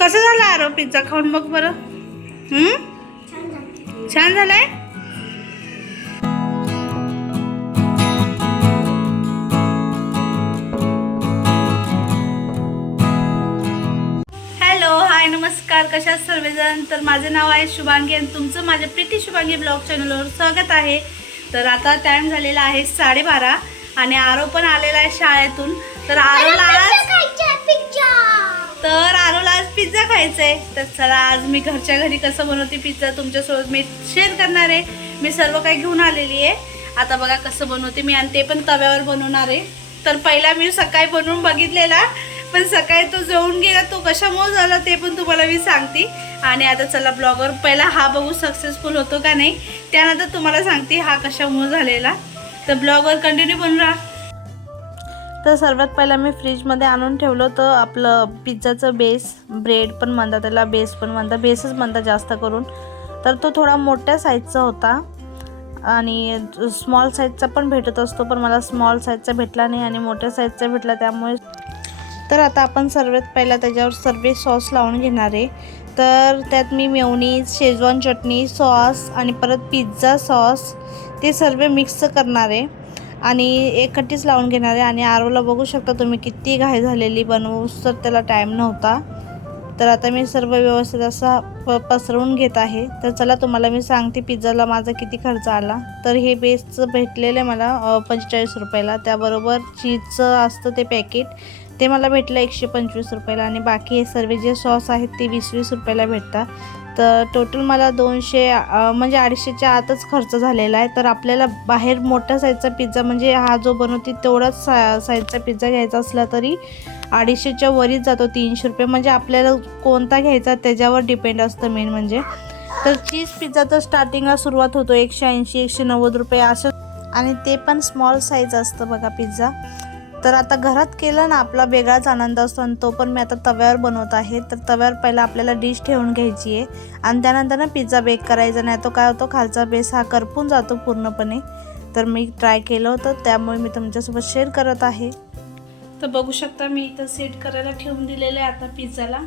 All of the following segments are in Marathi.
कसं झालं आरो पिझ्झा खाऊन बघ बरं? छान झालाय. हॅलो हाय नमस्कार. कशा सर्वजण? तर माझं नाव आहे शुभांगी आणि तुमचं माझ्या प्रीती शुभांगी ब्लॉग चॅनलवर स्वागत आहे. तर आता टाइम झालेला आहे साडेबारा आणि आरो पण आलेला आहे शाळेतून. तर आरोला आज तर आरोला आज पिझ्झा खायचा आहे तर चला आज मी घरच्या घरी कसं बनवते पिझ्झा तुमच्यासोबत मी शेअर करणार आहे. मी सर्व काही घेऊन आलेली आहे. आता बघा कसं बनवते मी आणि ते पण तव्यावर बनवणार आहे. तर पहिला मी सकाळी बनवून बघितलेला पण सकाळी तो जळून गेला तो कशामुळे झाला ते पण तुम्हाला मी सांगते. आणि आता चला ब्लॉगर पहिला हा बघू सक्सेसफुल होतो का नाही. त्यानंतर तुम्हाला सांगते हा कशामुळे झालेला. तर ब्लॉगवर कंटिन्यू बनू राहा तर सर्वात पहिला मी फ्रीजमध्ये आणून ठेवलं तर आपलं पिझ्झाचं बेस ब्रेड पण म्हणतात त्याला बेस पण म्हणतात बेसच म्हणतात जास्त करून. तर तो थोडा मोठ्या साईजचा होता आणि स्मॉल साईजचा पण भेटत असतो पण मला स्मॉल साईजचा भेटला नाही आणि मोठ्या साईजचा भेटला त्यामुळे. तर आता आपण सर्वात पहिला त्याच्यावर सर्व सॉस लावून घेणार आहे. तर त्यात मी मेवनीज शेजवान चटणी सॉस आणि परत पिझ्झा सॉस ते सर्व मिक्स करणार आहे. आणि एकखट्टीच लावून घेणार आहे. आणि आरोला बघू शकता तुम्ही किती घाई झालेली बनवू सर त्याला टाईम नव्हता. तर आता मी सर्व व्यवस्थित असा प पसरवून घेत आहे. तर चला तुम्हाला मी सांगते पिझ्झाला माझा किती खर्च आला. तर हे बेसचं भेटलेलं आहे मला पंचेचाळीस रुपयाला. त्याबरोबर चीजचं असतं ते पॅकेट ते मला भेटलं एकशे पंचवीस रुपयाला. आणि बाकी हे सर्व जे सॉस आहेत ते वीस वीस रुपयाला भेटतात. तर टोटल मला दोनशे म्हणजे अडीचशेच्या आतच खर्च झालेला आहे. तर आपल्याला बाहेर मोठ्या साईजचा पिझ्झा म्हणजे हा जो बनवते तेवढाच सा साईजचा पिझ्झा घ्यायचा असला तरी अडीचशेच्या वरीच जातो तीनशे रुपये. म्हणजे आपल्याला कोणता घ्यायचा त्याच्यावर डिपेंड असतं मेन म्हणजे. तर चीज पिझ्झा तर स्टार्टिंगला सुरुवात होतो एकशे ऐंशी एकशे नव्वद रुपये असं आणि ते पण स्मॉल साईज असतं बघा पिझ्झा तर आता घरात केलं ना आपला वेगळाच आनंद असतो आणि तो पण मी आता तव्यावर बनवत आहे. तर तव्यावर पहिला आपल्याला डिश ठेवून घ्यायची आहे. आणि त्यानंतर ना पिझ्झा बेक करायचा नाही तो काय होतो खालचा बेस हा करपून जातो पूर्णपणे. तर मी ट्राय केलं होतं त्यामुळे मी तुमच्यासोबत शेअर करत आहे. तर बघू शकता मी इथं सेट करायला ठेवून दिलेलं आहे आता पिझ्झाला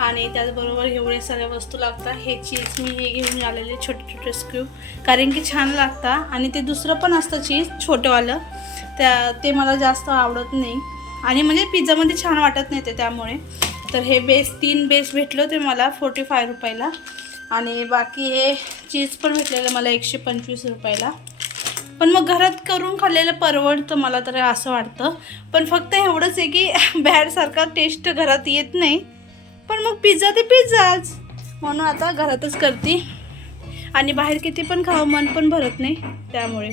आणि त्याचबरोबर एवढे सगळ्या वस्तू लागतात. हे चीज मी हे घेऊन आलेले छोटे छोटे स्क्यूब कारण की छान लागतात आणि ते दुसरं पण असतं चीज छोटंवालं. त्या ते मला जास्त आवडत नाही. आणि म्हणजे पिझ्झामध्ये छान वाटत नाही ते त्यामुळे. तर हे बेस तीन बेस भेटलं होते मला फोर्टी फाय रुपयाला. आणि बाकी हे चीज पण भेटलेलं मला एकशे पंचवीस रुपयाला. पण मग घरात करून खाल्लेलं परवडतं मला तर असं वाटतं. पण फक्त एवढंच आहे की बाहेरसारखा टेस्ट घरात येत नाही. पण मग पिझ्झा ते पिझ्झाच. म्हणून आता घरातच करते. आणि बाहेर किती पण खावं मन पण भरत नाही त्यामुळे.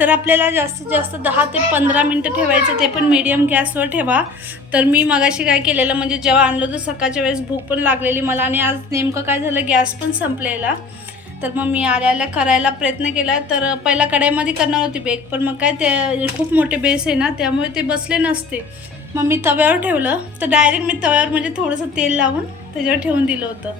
तर आपल्याला जास्तीत जास्त दहा ते पंधरा मिनटं ठेवायचं ते पण मीडियम गॅसवर ठेवा. तर मी मगाशी काय केलेलं म्हणजे जेव्हा आणलं तर सकाळच्या वेळेस भूक पण लागलेली मला आणि आज नेमकं काय झालं गॅस पण संपलेला. तर मग मी आल्या आल्या करायला प्रयत्न केला तर पहिला कढाईमध्ये करणार होती बेक पण मग काय ते खूप मोठे बेस आहे ना त्यामुळे ते बसले नसते. मग मी तव्यावर ठेवलं. तर डायरेक्ट मी तव्यावर म्हणजे थोडंसं तेल लावून त्याच्यावर ठेवून दिलं होतं.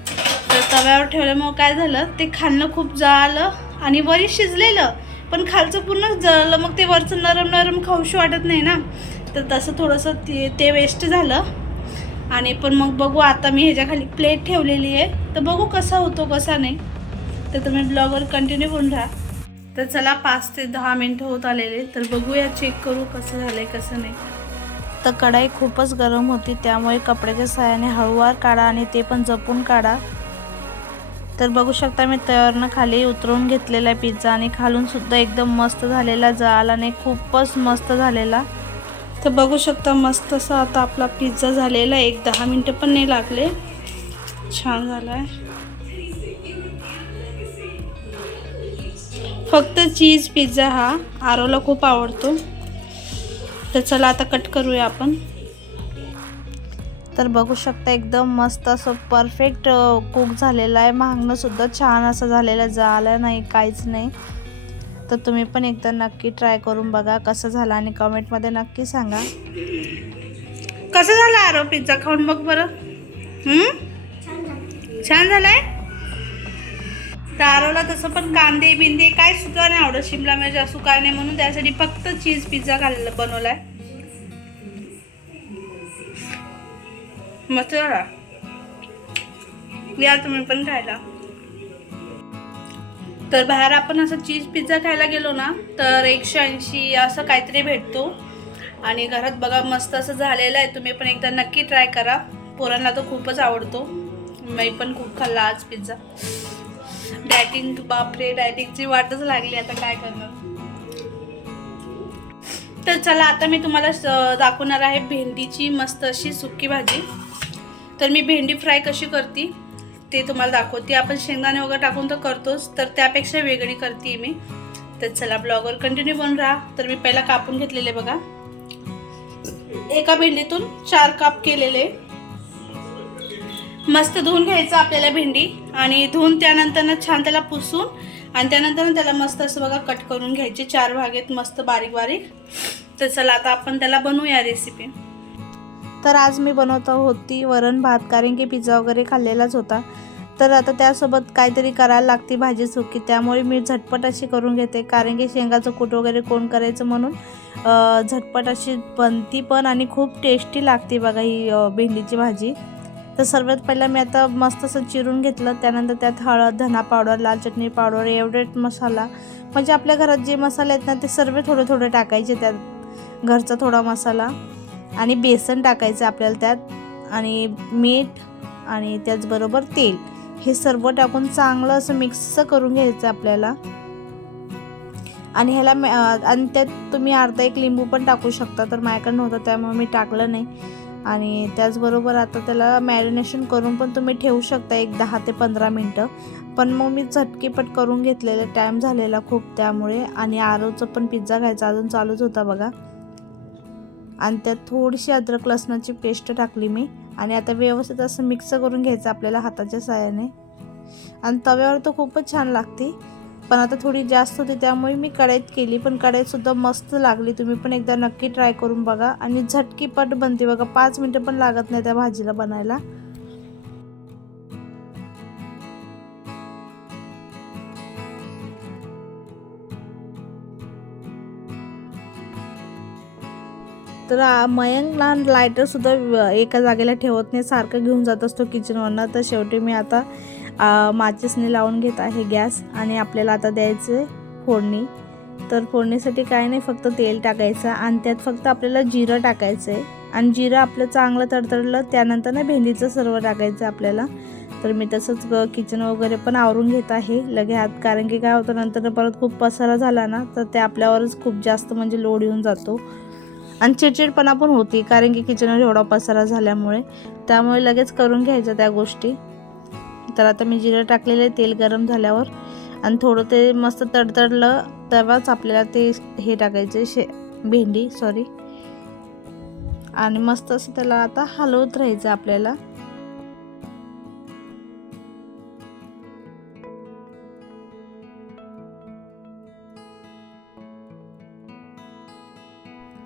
तर तव्यावर ठेवल्यामुळं काय झालं ते खाल्लं खूप जळालं आणि वरी शिजलेलं. पण खालचं पूर्ण जळलं मग ते वरचं नरम नरम खाऊशी वाटत नाही ना. तर तसं थोडंसं ते ते वेस्ट झालं. आणि पण मग बघू आता मी ह्याच्याखाली प्लेट ठेवलेली आहे. तर बघू कसा होतो कसा नाही. तर तुम्ही ब्लॉगवर कंटिन्यू होऊन राहा. तर चला पाच ते दहा मिनटं होत आलेले. तर बघूया चेक करू कसं झालं आहे कसं नाही. तर कढाई खूपच गरम होती त्यामुळे कपड्याच्या सहाय्याने हळूवार काढा आणि ते पण जपून काढा. तर बघू शकता मी तयारनं खाली उतरवून घेतलेला आहे पिझ्झा आणि खालून सुद्धा एकदम मस्त झालेला जाल आणि खूपच मस्त झालेला. तर बघू शकता मस्त असा आता आपला पिझ्झा झालेला आहे. एक दहा मिनटं पण नाही लागले. छान झाला आहे फक्त चीज पिझ्झा हा. आरोला खूप आवडतो. तर चला आता कट करूया आपण. तर बघू शकता एकदम मस्त असं परफेक्ट कुक झालेलं आहे. मागणं सुद्धा छान असं झालेलं झालं नाही काहीच नाही. तर तुम्ही पण एकदा नक्की ट्राय करून बघा कसं झालं आणि कमेंटमध्ये नक्की सांगा. कसं झालं आरो पिझ्झा खाऊन बघ बरं? छान झालंय. तर आरोला तसं पण कांदे बिंदे काय सुद्धा नाही आवडत. शिमला मिरची असू काय नाही म्हणून त्यासाठी फक्त चीज पिझ्झा खाल्लेला बनवलाय. मस्त झाला. या तुम्ही पण खायला. तर बाहेर आपण असं चीज पिझ्झा खायला गेलो ना तर एकशे ऐंशी असं काहीतरी भेटतो. आणि घरात बघा मस्त असं झालेलं आहे. तुम्ही पण एकदा नक्की ट्राय करा. पोरांना तो खूपच आवडतो. मी पण खूप खाल्ला आज पिझ्झा. डायटिंग बापरे डायटिंगची वाटच लागली आता काय करणार. तर चला आता मी तुम्हाला दाखवणार आहे भेंडीची मस्त अशी सुकी भाजी. तर मी भेंडी फ्राय कशी करते ते तुम्हाला दाखवते. आपण शेंगदाणे वगैरे टाकून तर करतोच तर त्यापेक्षा वेगळी करते मी. तर चला ब्लॉगवर कंटिन्यू बनून राहा. तर मी पहिला कापून घेतलेले बघा. एका भेंडीतून चार काप केलेले. मस्त धुवून घ्यायचं आपल्याला भेंडी आणि धुवून त्यानंतर छान त्याला पुसून आणि त्यानंतर त्याला मस्त असं बघा कट करून घ्यायचे. चार भागेत मस्त बारीक बारीक तर चला आता आपण त्याला बनवूया रेसिपी तर आज मी बनवत होती वरण भात कारण की पिझ्झा वगैरे खाल्लेलाच होता. तर आता त्यासोबत काहीतरी करायला लागते भाजी सुकी त्यामुळे मी झटपट अशी करून घेते कारण की शेंगाचं कूट वगैरे कोण करायचं म्हणून झटपट अशी बनती पण आणि खूप टेस्टी लागते बघा ही भेंडीची भाजी. तर सर्वात पहिला मी आता मस्त असं चिरून घेतलं त्यानंतर त्यात हळद धना पावडर लाल चटणी पावडर एवढेच मसाला म्हणजे आपल्या घरात जे मसाले आहेत ना ते सर्व थोडे थोडे टाकायचे त्यात घरचा थोडा मसाला. आणि बेसन टाकायचं आपल्याला त्यात आणि मीठ आणि त्याचबरोबर तेल. हे सर्व टाकून चांगलं असं मिक्स करून घ्यायचं आपल्याला. आणि ह्याला आणि त्यात तुम्ही अर्धा एक लिंबू पण टाकू शकता तर माझ्याकडे नव्हतं त्यामुळे मी टाकलं नाही. आणि त्याचबरोबर आता त्याला मॅरिनेशन करून पण तुम्ही ठेवू शकता एक दहा ते पंधरा मिनटं. पण मग मी झटकीपट करून घेतलेलं टाईम झालेला खूप त्यामुळे. आणि आरोचं पण पिझ्झा खायचा अजून चालूच होता बघा. आणि त्यात थोडीशी अद्रक लसणाची पेस्ट टाकली मी. आणि आता व्यवस्थित असं मिक्स करून घ्यायचं आपल्याला हाताच्या साह्याने. आणि तव्यावर तर खूपच छान लागते. पण आता थोडी जास्त होती त्यामुळे मी कढईत केली. पण कढईतसुद्धा मस्त लागली. तुम्ही पण एकदा नक्की ट्राय करून बघा. आणि झटकीपट बनते बघा. पाच मिनटं पण लागत नाही त्या भाजीला बनायला. तर आ, मयंकला लायटरसुद्धा एका जागेला ठेवत नाही. सारखं घेऊन जात असतो किचनवरनं तर शेवटी मी आता आ, माचीसने लावून घेत आहे गॅस आणि आपल्याला आता द्यायचं फोडणी. तर फोडणीसाठी काय नाही फक्त तेल टाकायचं आणि त्यात फक्त आपल्याला जिरं टाकायचं आहे आणि जिरं आपलं चांगलं तडतडलं त्यानंतर ना भेंडीचं सर्व टाकायचं आपल्याला. तर मी तसंच ग- किचन वगैरे पण आवरून घेत आहे. लगे हात कारण की काय होतं नंतर परत खूप पसारा झाला ना तर ते आपल्यावरच खूप जास्त म्हणजे लोड येऊन जातो. आणि चिडचिडपणा पण होती कारण की किचनवर एवढा पसारा झाल्यामुळे. त्यामुळे लगेच करून घ्यायचं त्या गोष्टी. तर आता मी जिरं टाकलेलं तेल गरम झाल्यावर आणि थोडं ते मस्त तडतडलं तेव्हाच आपल्याला ते हे टाकायचे शे भेंडी सॉरी आणि मस्त असं त्याला आता हलवत राहायचं आपल्याला.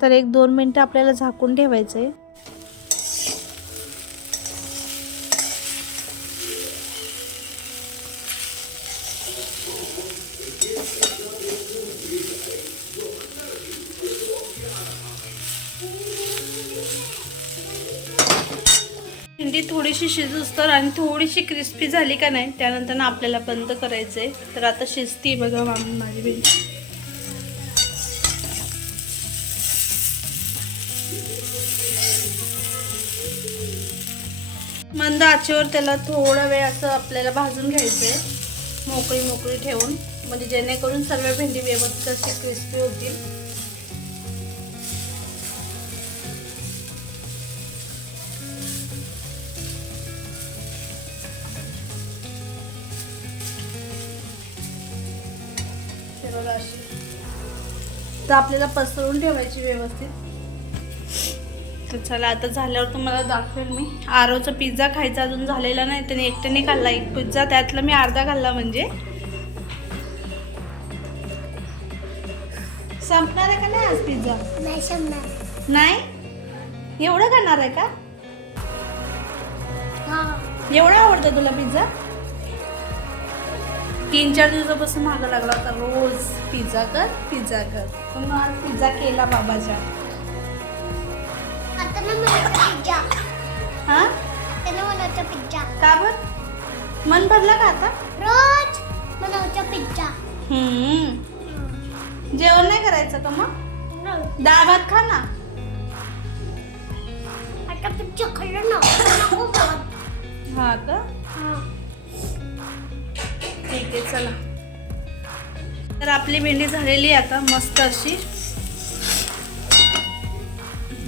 तर एक दोन मिनटं आपल्याला झाकून ठेवायचं आहे भेंडी थोडीशी शिजूस तर आणि थोडीशी क्रिस्पी झाली का नाही त्यानंतर ना आपल्याला बंद करायचं आहे तर आता शिजती बघा माझी भेंडी मंद आचेवर त्याला थोडा वेळ असं आपल्याला भाजून घ्यायचं आहे. मोकळी मोकळी ठेवून. म्हणजे जेणेकरून सर्व भेंडी व्यवस्थित अशी क्रिस्पी होतील. तर आपल्याला पसरवून ठेवायची व्यवस्थित. तर चला आता झाल्यावर तुम्हाला दाखवेल मी. आरोचा पिझ्झा खायचा अजून झालेला नाही त्याने एकट्याने खाल्ला. एक पिझ्झा त्यातला मी अर्धा खाल्ला म्हणजे. संपणार आहे का नाही आज पिझ्झा नाही संपणार. नाही? एवढं खाणार आहे का? हा. एवढा आवडतं तुला पिझ्झा तीन चार दिवसापासून मागं लागला होता रोज पिझ्झा कर पिझ्झा कर. पण आज पिझ्झा केला बाबाच्या. आता ना मला पिझ्झा हा का बर मन भरलं का आता रोज बनवतो पिझ्झा हम्म. जेवण नाही करायचं का मग डाळ भात खा ना आता पिझ्झा खाल्लं ना. हा का हा. ठीक आहे चला तर आपली भेंडी झालेली आहे आता मस्त अशी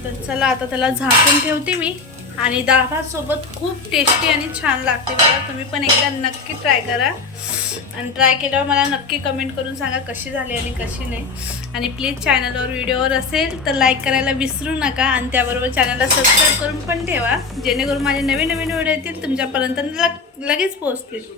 तर चला आता त्याला झाकून ठेवते मी. आणि डाळ भात सोबत खूप टेस्टी आणि छान लागते बघा. तुम्ही पण एकदा नक्की ट्राय करा. आणि ट्राय केल्यावर मला नक्की कमेंट करून सांगा कशी झाली आणि कशी नाही. आणि प्लीज चॅनलवर व्हिडिओवर असेल तर लाईक करायला विसरू नका. आणि त्याबरोबर चॅनलला सबस्क्राईब करून पण ठेवा. जेणेकरून माझे नवीन नवीन व्हिडिओ येतील तुमच्यापर्यंत लग लगेच पोहोचतील.